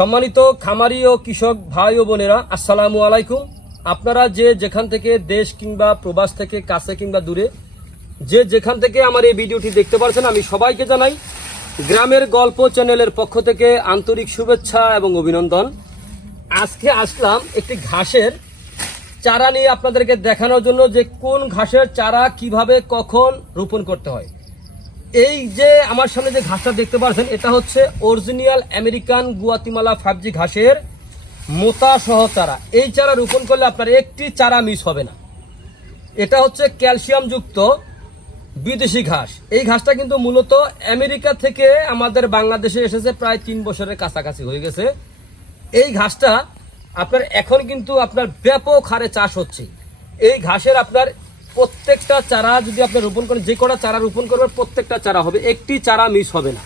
সম্মানিত খামারি ও কৃষক ভাই ও বোনেরা, আসসালামু আলাইকুম। আপনারা যে যেখান থেকে দেশ কিংবা প্রবাস থেকে কাছে কিংবা দূরে যে যেখান থেকে আমার এই ভিডিওটি দেখতে পাচ্ছেন, আমি সবাইকে জানাই গ্রামের গল্প চ্যানেলের পক্ষ থেকে আন্তরিক শুভেচ্ছা এবং অভিনন্দন। আজকে আসলাম একটি ঘাসের চারা নিয়ে আপনাদেরকে দেখানোর জন্য যে কোন ঘাসের চারা কিভাবে কখন রোপণ করতে হয়। এই যে আমার সামনে যে ঘাসটা দেখতে পাচ্ছেন, এটা হচ্ছে অরিজিনাল আমেরিকান গুয়াতিমালা 5G ঘাসের মোতা সহ চারা। এই চারা রোপণ করলে আপনার একটি চারা মিস হবে না। এটা হচ্ছে ক্যালসিয়াম যুক্ত বিদেশি ঘাস। এই ঘাসটা কিন্তু মূলত আমেরিকা থেকে আমাদের বাংলাদেশে এসেছে, প্রায় 3 বছরের কাছাকাছি হয়ে গেছে। এই ঘাসটা আপনার এখন কিন্তু আপনার ব্যাপক হারে চাষ হচ্ছে। এই ঘাসের আপনার প্রত্যেকটা চারা যদি আপনি রোপণ করেন, যে কটা চারা রোপণ করবেন প্রত্যেকটা চারা হবে, একটি চারা মিস হবে না।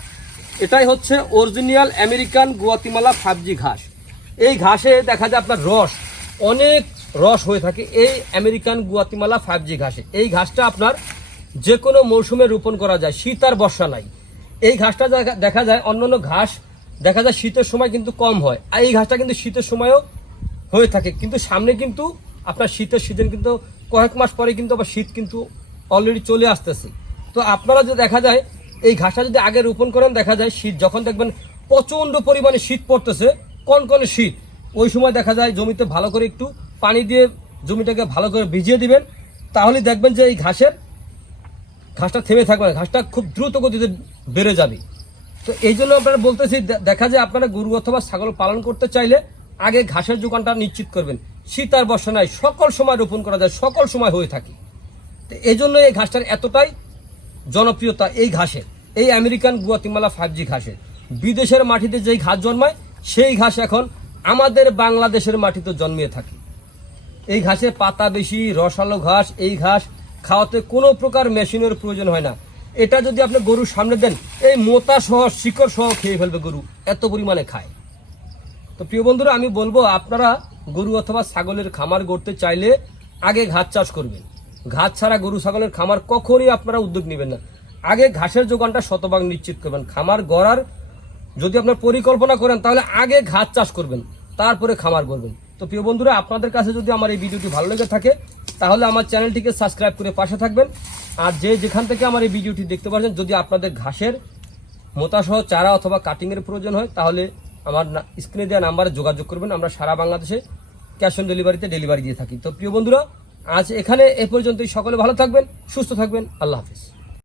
এটাই হচ্ছে অরিজিনাল আমেরিকান গুয়াতিমালা 5G ঘাস। এই ঘাসে দেখা যায় আপনার রস, অনেক রস হয়ে থাকে এই আমেরিকান গুয়াতিমালা 5G ঘাসে। এই ঘাসটা আপনার যে কোনো মৌসুমে রোপণ করা যায়, শীত আর বর্ষা নাই। এই ঘাসটা দেখা যায় অন্যান্য ঘাস দেখা যায় শীতের সময় কিন্তু কম হয়, আর এই ঘাসটা কিন্তু শীতের সময়ও হয়ে থাকে। কিন্তু সামনে কিন্তু আপনার শীতের সিজন কিন্তু কয়েক মাস পরে কিন্তু আবার শীত কিন্তু অলরেডি চলে আসতেছে। তো আপনারা যে দেখা যায় এই ঘাসটা যদি আগে রোপণ করেন, দেখা যায় শীত যখন দেখবেন প্রচণ্ড পরিমাণে শীত পড়তেছে, কনকনে শীত, ওই সময় দেখা যায় জমিতে ভালো করে একটু পানি দিয়ে জমিটাকে ভালো করে ভিজিয়ে দিবেন, তাহলে দেখবেন যে এই ঘাসটা থেমে থাকবে না, ঘাসটা খুব দ্রুত গতিতে বেড়ে যাবে। তো এই জন্য আপনারা বলতেছি, দেখা যায় আপনারা গরু অথবা ছাগল পালন করতে চাইলে আগে ঘাসের যোগানটা নিশ্চিত করবেন। শীত আর বর্ষা নাই, সকল সময় রোপণ করা যায়, সকল সময় হয়ে থাকে। তো এই জন্য এই ঘাসটার এতটাই জনপ্রিয়তা এই ঘাসের, এই আমেরিকান গুয়াতিমালা 5G ঘাসের। বিদেশের মাটিতে যেই ঘাস জন্মায় সেই ঘাস এখন আমাদের বাংলাদেশের মাটিতে জন্মিয়ে থাকে। এই ঘাসে পাতা বেশি, রসালো ঘাস। এই ঘাস খাওয়াতে কোনো প্রকার মেশিনের প্রয়োজন হয় না। এটা যদি আপনি গরুর সামনে দেন, এই মোতা সহ শিকড় সহ খেয়ে ফেলবে গরু, এত পরিমাণে খায়। তো প্রিয় বন্ধুরা, আমি বলবো আপনারা গরু অথবা ছাগলের খামার গড়তে চাইলে আগে ঘাস চাষ করবেন। ঘাস ছাড়া গরু ছাগলের খামার কখনই আপনারা উদ্যোগ নেবেন না। আগে ঘাসের যোগানটা শতভাগ নিশ্চিত করবেন। খামার গড়ার যদি আপনার পরিকল্পনা করেন, তাহলে আগে ঘাস চাষ করবেন, তারপরে খামার করবেন। তো প্রিয় বন্ধুরা, আপনাদের কাছে যদি আমার এই ভিডিওটি ভালো লেগে থাকে, তাহলে আমার চ্যানেলটিকে সাবস্ক্রাইব করে পাশে থাকবেন। আর যে যেখান থেকে আমার এই ভিডিওটি দেখতে পাচ্ছেন, যদি আপনাদের ঘাসের মোতাসহ চারা অথবা কাটিংয়ের প্রয়োজন হয়, তাহলে আমার স্ক্রিনে দেওয়া নাম্বারে যোগাযোগ করবেন। আমরা সারা বাংলাদেশে ক্যাশ অন ডেলিভারিতে ডেলিভারি দিয়ে থাকি। তো প্রিয় বন্ধুরা, আজ এখানে এ পর্যন্তই। সকলে ভালো থাকবেন, সুস্থ থাকবেন। আল্লাহ হাফিজ।